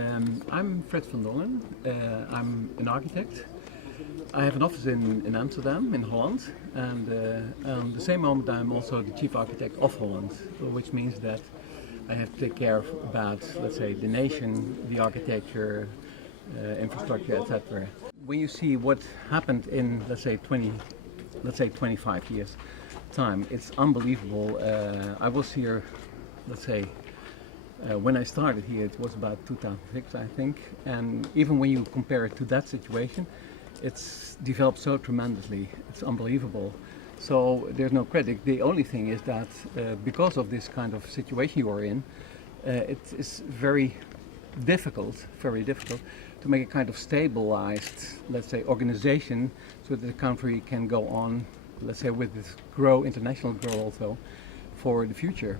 I'm Frits from Dongen. I'm an architect. I have an office in Amsterdam, in Holland, and at the same moment I'm also the chief architect of Holland, which means that I have to take care about, let's say, the nation, the architecture, infrastructure, etc. When you see what happened in, let's say, 25 years time, it's unbelievable. I was here, let's say, when I started here, it was about 2006, I think, and even when you compare it to that situation, it's developed so tremendously. It's unbelievable. So there's no credit. The only thing is that because of this kind of situation you are in, it is very difficult to make a kind of stabilized, let's say, organization so that the country can go on, let's say, with this international growth also for the future.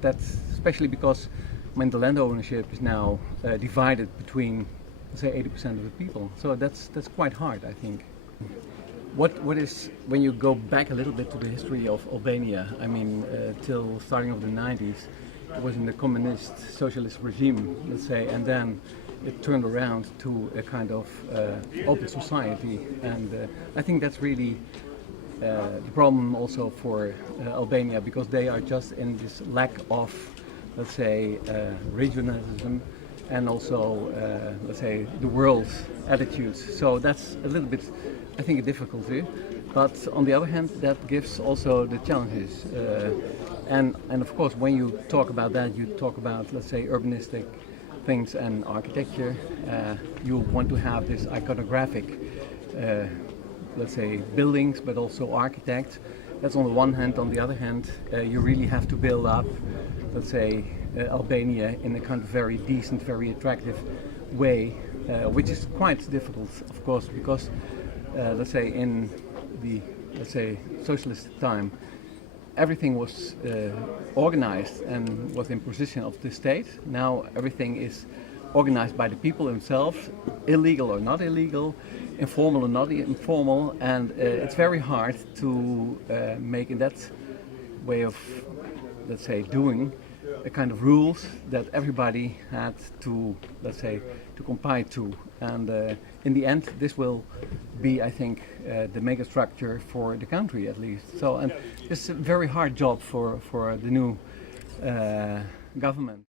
That's especially because the land ownership is now divided between, say, 80% of the people. So that's quite hard, I think. What is, when you go back a little bit to the history of Albania, I mean, till starting of the 90s, it was in the communist socialist regime, let's say, and then it turned around to a kind of open society, and I think that's really the problem also for Albania, because they are just in this lack of, let's say, regionalism and also, let's say, the world attitudes. So that's a little bit, I think, a difficulty. But on the other hand, that gives also the challenges. And of course, when you talk about that, you talk about, let's say, urbanistic things and architecture. You want to have this iconographic, let's say, buildings, but also architects. That's on the one hand. On the other hand, you really have to build up, let's say, Albania in a kind of very decent, very attractive way, which is quite difficult, of course, because, let's say, in the, let's say, socialist time, everything was organized and was in position of the state. Now everything is organized by the people themselves, illegal or not illegal, informal or not informal, and it's very hard to make in that way of, let's say, doing a kind of rules that everybody had to, let's say, to comply to. And in the end, this will be, I think, the mega structure for the country, at least. So, and it's a very hard job for the new government.